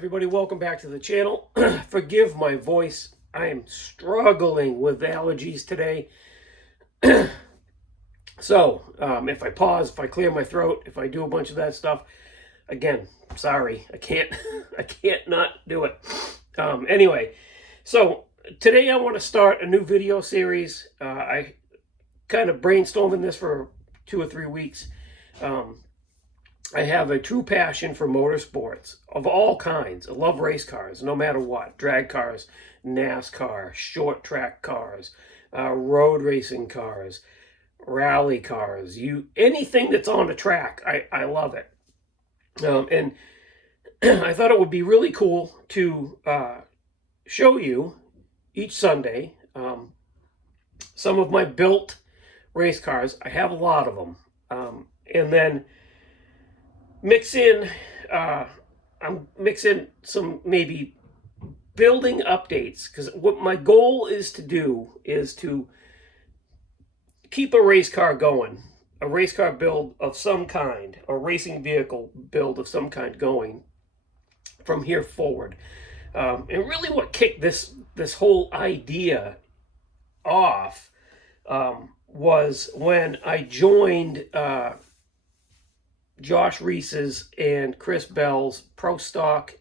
everybody, welcome back to the channel. Forgive my voice. I am struggling with allergies today. So, if I pause, if I clear my throat, if I do a bunch of that stuff, again, sorry, I can't, I can't not do it. Anyway, so today I want to start a new video series. I kind of brainstorming this for 2 or 3 weeks. I have a true passion for motorsports of all kinds. I love race cars, no matter what. Drag cars, NASCAR, short track cars, road racing cars, rally cars. Anything that's on the track, I love it. And I thought it would be really cool to show you each Sunday some of my built race cars. I have a lot of them. And then I'm mixing some maybe building updates, because what my goal is to do is to keep a race car going, a race car build of some kind, a racing vehicle build of some kind going from here forward. And really what kicked this whole idea off was when I joined Josh Reese's and Chris Bell's Pro Stock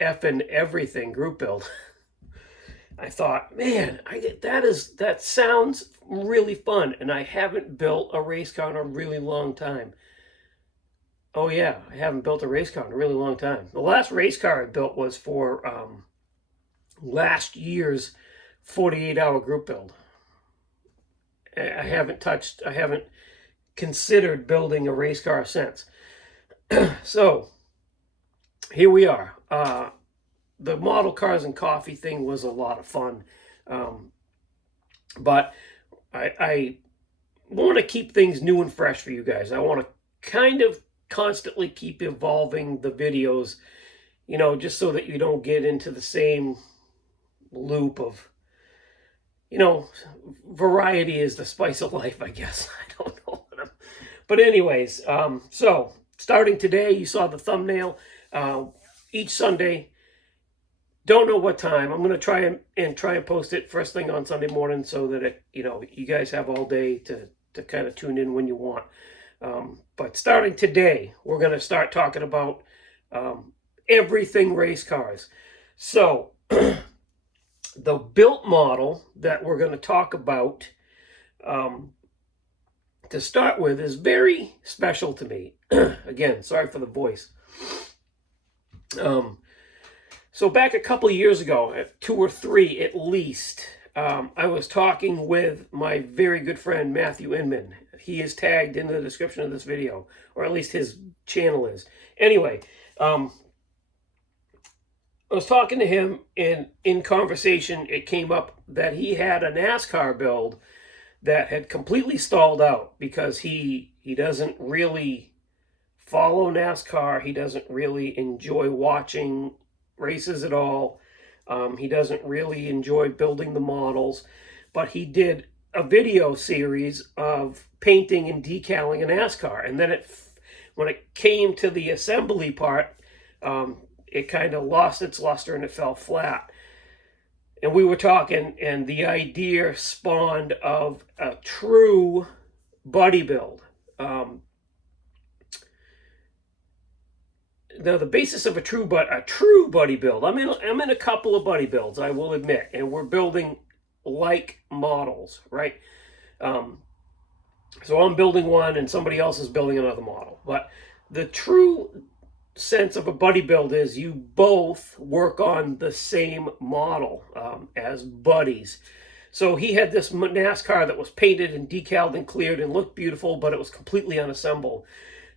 effing everything group build. I thought, man, that sounds really fun, and I haven't built a race car in a really long time. Oh yeah, I haven't built a race car in a really long time. The last race car I built was for last year's 48-hour group build. I haven't considered building a race car since. So here we are. The model cars and coffee thing was a lot of fun, but I want to keep things new and fresh for you guys. I want to kind of constantly keep evolving the videos, just so that you don't get into the same loop of, variety is the spice of life, I guess. I don't know. But anyways, so starting today, you saw the thumbnail. Each Sunday, don't know what time. I'm going to try and post it first thing on Sunday morning, so that you guys have all day to kind of tune in when you want. But starting today, we're going to start talking about everything race cars. So the built model that we're going to talk about to start with is very special to me. Again, sorry for the voice. So back a couple of years ago, 2 or 3 at least, I was talking with my very good friend Matthew Inman. He is tagged in the description of this video, or at least his channel is. Anyway, I was talking to him, and in conversation, it came up that he had a NASCAR build that had completely stalled out because he doesn't really follow NASCAR. He doesn't really enjoy watching races at all. He doesn't really enjoy building the models, but he did a video series of painting and decaling a NASCAR. And then when it came to the assembly part, it kind of lost its luster and it fell flat. And we were talking, and the idea spawned of a true buddy build. Now, the basis of a true buddy build. I'm in a couple of buddy builds, I will admit, and we're building like models, right? So I'm building one, and somebody else is building another model. But the true sense of a buddy build is you both work on the same model as buddies. So he had this NASCAR that was painted and decaled and cleared and looked beautiful, but it was completely unassembled.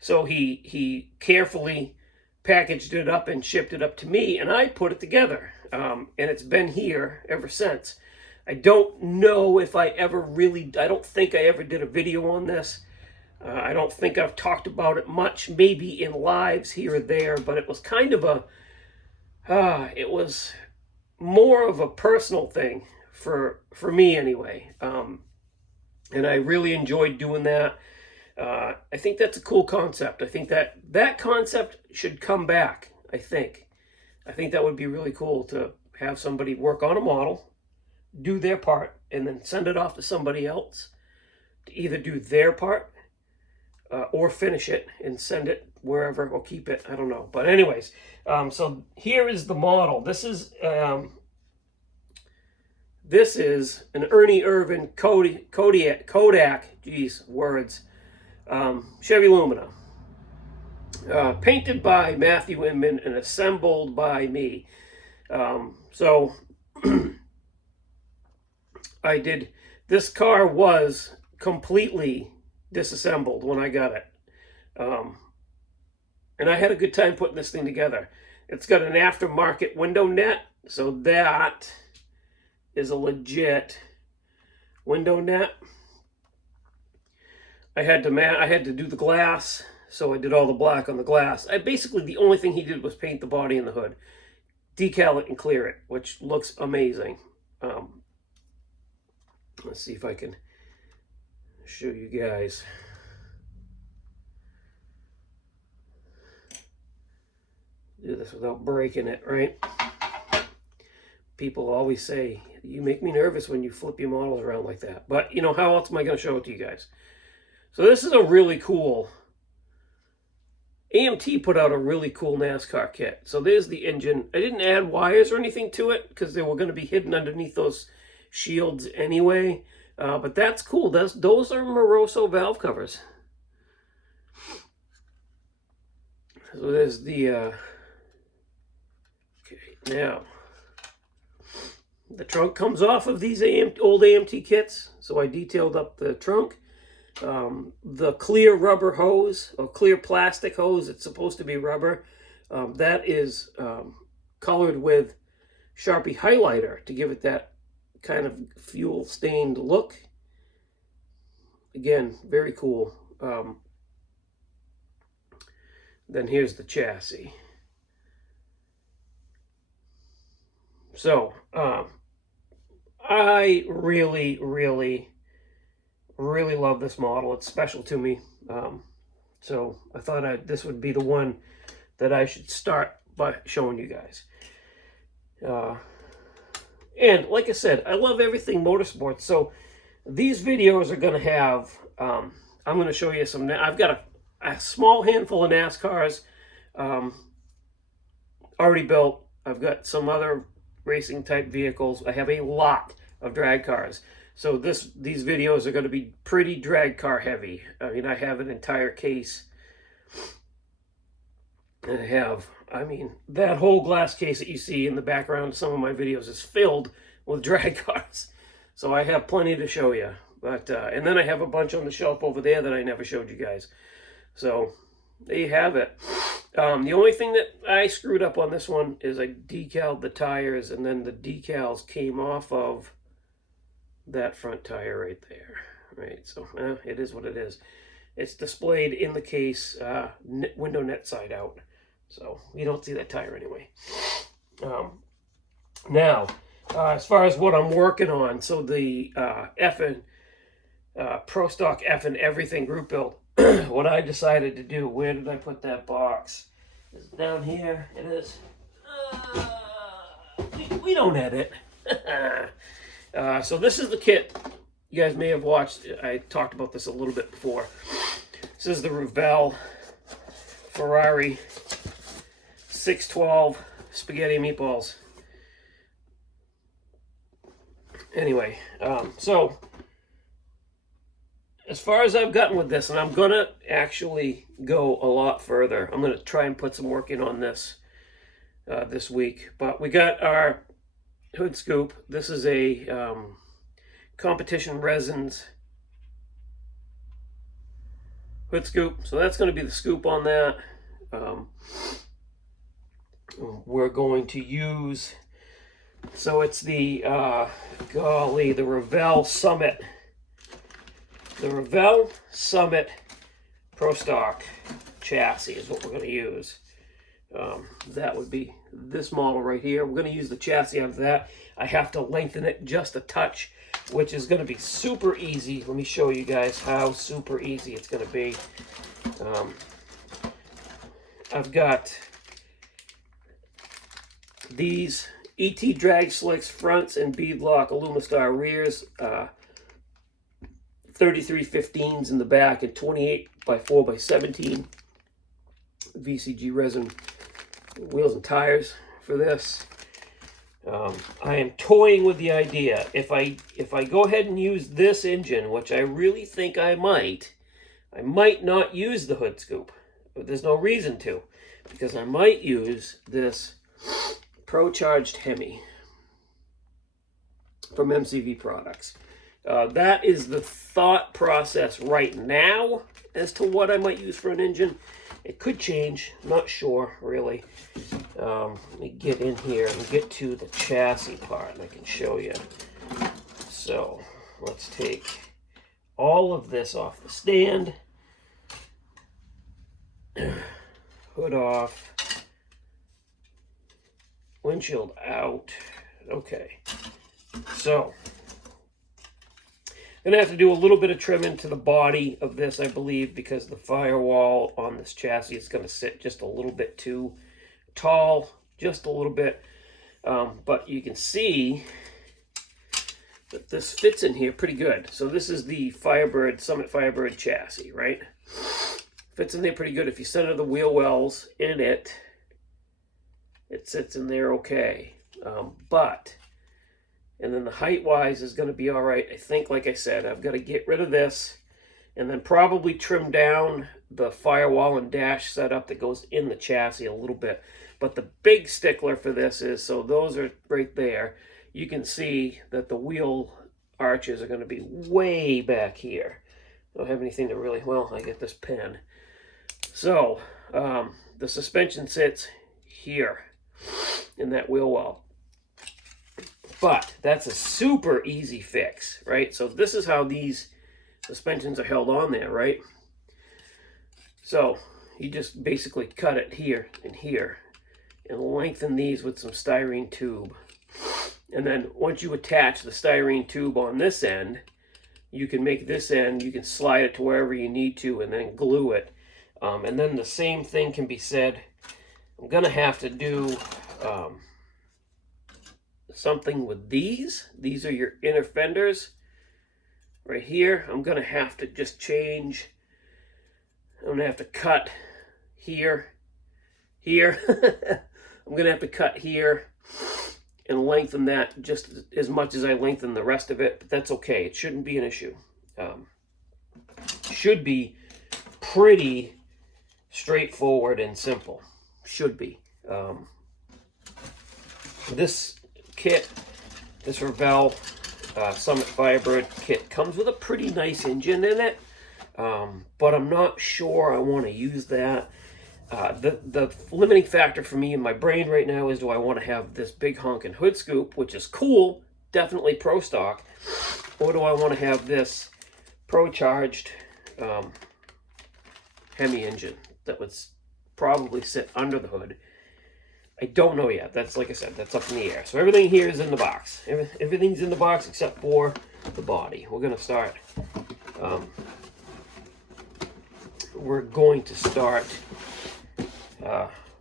So he carefully packaged it up and shipped it up to me, and I put it together. And it's been here ever since. I don't know if I don't think I ever did a video on this. I don't think I've talked about it much, maybe in lives here or there, but it was kind of it was more of a personal thing for me anyway. And I really enjoyed doing that. I think that's a cool concept. I think that concept should come back, I think. I think that would be really cool to have somebody work on a model, do their part, and then send it off to somebody else to either do their part or finish it and send it wherever or keep it. I don't know. But anyways, so here is the model. This is an Ernie Irvan Kodak, geez, words, Chevy Lumina. Painted by Matthew Inman and assembled by me. So I did, this car was completely disassembled when I got it. And I had a good time putting this thing together. It's got an aftermarket window net, so that is a legit window net. I had to do the glass, so I did all the black on the glass. Basically, the only thing he did was paint the body and the hood, decal it and clear it, which looks amazing. Let's see if I can show you guys. Do this without breaking it, right? People always say, you make me nervous when you flip your models around like that. But, you know, how else am I going to show it to you guys? So this is a really cool, AMT put out a really cool NASCAR kit. So there's the engine. I didn't add wires or anything to it because they were going to be hidden underneath those shields anyway. But that's cool. Those are Moroso valve covers. So there's the, okay, now, the trunk comes off of these old AMT kits. So I detailed up the trunk. The clear rubber hose, or clear plastic hose, it's supposed to be rubber, that is colored with Sharpie highlighter to give it that kind of fuel stained look. Again, very cool. Then here's the chassis. So I really love this model. It's special to me. So I thought this would be the one that I should start by showing you guys. And like I said, I love everything motorsports. So these videos are going to have, I'm going to show you some, I've got a small handful of NASCARs already built. I've got some other racing type vehicles. I have a lot of drag cars. So these videos are going to be pretty drag car heavy. I mean, I have an entire case. And I mean, that whole glass case that you see in the background of some of my videos is filled with drag cars. So I have plenty to show you. But and then I have a bunch on the shelf over there that I never showed you guys. So there you have it. The only thing that I screwed up on this one is I decaled the tires, and then the decals came off of that front tire right there. Right, so it is what it is. It's displayed in the case, window net side out. So you don't see that tire anyway. Now, as far as what I'm working on, so the Pro Stock Effin' Everything group build, what I decided to do, where did I put that box? Is it down here? It is. We don't edit. So this is the kit. You guys may have watched, I talked about this a little bit before. This is the Revell Ferrari 612 spaghetti meatballs. Anyway, so as far as I've gotten with this, and I'm going to actually go a lot further. I'm going to try and put some work in on this this week. But we got our hood scoop. This is a Competition Resins hood scoop. So that's going to be the scoop on that. We're going to use, so it's the, the Revell Summit. The Revell Summit Pro Stock chassis is what we're going to use. That would be this model right here. We're going to use the chassis out of that. I have to lengthen it just a touch, which is going to be super easy. Let me show you guys how super easy it's going to be. I've got These ET drag slicks fronts and beadlock Alumistar rears, 3315s in the back and 28 by 4 by 17 VCG resin wheels and tires for this. I am toying with the idea. If I go ahead and use this engine, which I really think I might not use the hood scoop. But there's no reason to, because I might use this Pro Charged Hemi from MCV Products. That is the thought process right now as to what I might use for an engine. It could change, not sure really. Let me get in here and get to the chassis part and I can show you. So let's take all of this off the stand. Hood off. Windshield out. Okay. So I'm going to have to do a little bit of trimming to the body of this, I believe, because the firewall on this chassis is going to sit just a little bit too tall, just a little bit. But you can see that this fits in here pretty good. So this is the Firebird, Summit Firebird chassis, right? Fits in there pretty good. If you center the wheel wells in it, it sits in there okay. And then the height-wise is going to be all right. I think, like I said, I've got to get rid of this and then probably trim down the firewall and dash setup that goes in the chassis a little bit. But the big stickler for this is, so those are right there. You can see that the wheel arches are going to be way back here. I don't have anything to really, well, I get this pen. So the suspension sits here in that wheel well. But that's a super easy fix, right? So this is how these suspensions are held on there, right? So you just basically cut it here and here and lengthen these with some styrene tube. And then once you attach the styrene tube on this end, you can make this end, you can slide it to wherever you need to and then glue it. And then the same thing can be said. I'm going to have to do something with these. These are your inner fenders right here. I'm going to have to just change. I'm going to have to cut here. I'm going to have to cut here and lengthen that just as much as I lengthen the rest of it. But that's okay. It shouldn't be an issue. Should be pretty straightforward and simple. Should be. This kit, this Revell Summit Firebird kit, comes with a pretty nice engine in it, but I'm not sure I want to use that. The limiting factor for me in my brain right now is, do I want to have this big honking hood scoop, which is cool, definitely pro stock, or do I want to have this Pro Charged Hemi engine that would probably sit under the hood? I don't know yet. That's, like I said, that's up in the air. So everything here is in the box. Everything's in the box except for the body. We're going to start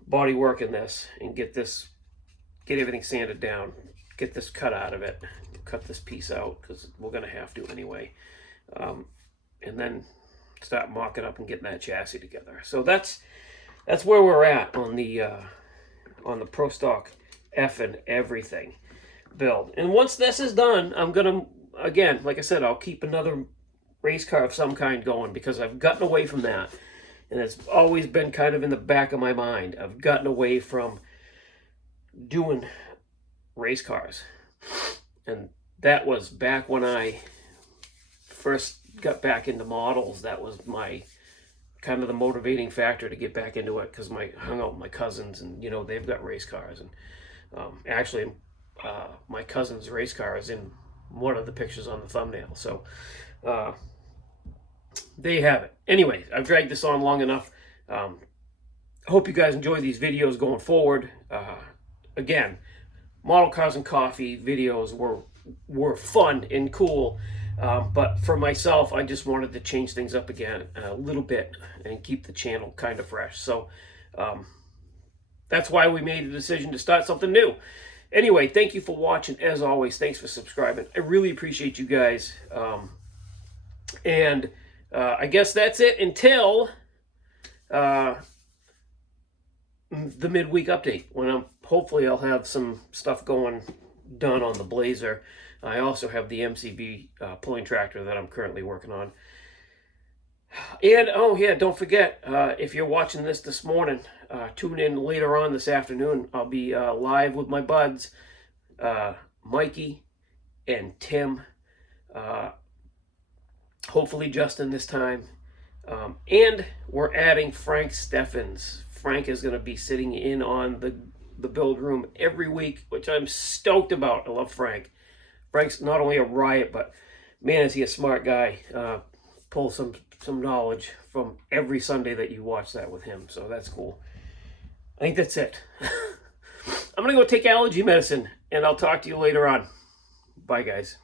body working this and get everything sanded down, get this cut out of it, cut this piece out because we're going to have to anyway, and then start mocking up and getting that chassis together. So that's where we're at on the Pro Stock F and everything build. And once this is done, I'm gonna, again, like I said, I'll keep another race car of some kind going because I've gotten away from that. And it's always been kind of in the back of my mind. I've gotten away from doing race cars. And that was back when I first got back into models. That was my kind of the motivating factor to get back into it, because I hung out with my cousins and, you know, they've got race cars. And actually, my cousin's race car is in one of the pictures on the thumbnail. So there you have it. Anyway, I've dragged this on long enough. I hope you guys enjoy these videos going forward. Again, Model Cars and Coffee videos were fun and cool. But for myself, I just wanted to change things up again a little bit and keep the channel kind of fresh. So that's why we made the decision to start something new. Anyway, thank you for watching. As always, thanks for subscribing. I really appreciate you guys. And I guess that's it until the midweek update, when hopefully I'll have some stuff done on the Blazer. I also have the MCB pulling tractor that I'm currently working on. And, oh yeah, don't forget, if you're watching this morning, tune in later on this afternoon. I'll be live with my buds, Mikey and Tim. Hopefully Justin this time. And we're adding Frank Steffens. Frank is going to be sitting in on the build room every week, which I'm stoked about. I love Frank. Frank's not only a riot, but man, is he a smart guy. Pull some knowledge from every Sunday that you watch that with him. So that's cool. I think that's it. I'm going to go take allergy medicine, and I'll talk to you later on. Bye, guys.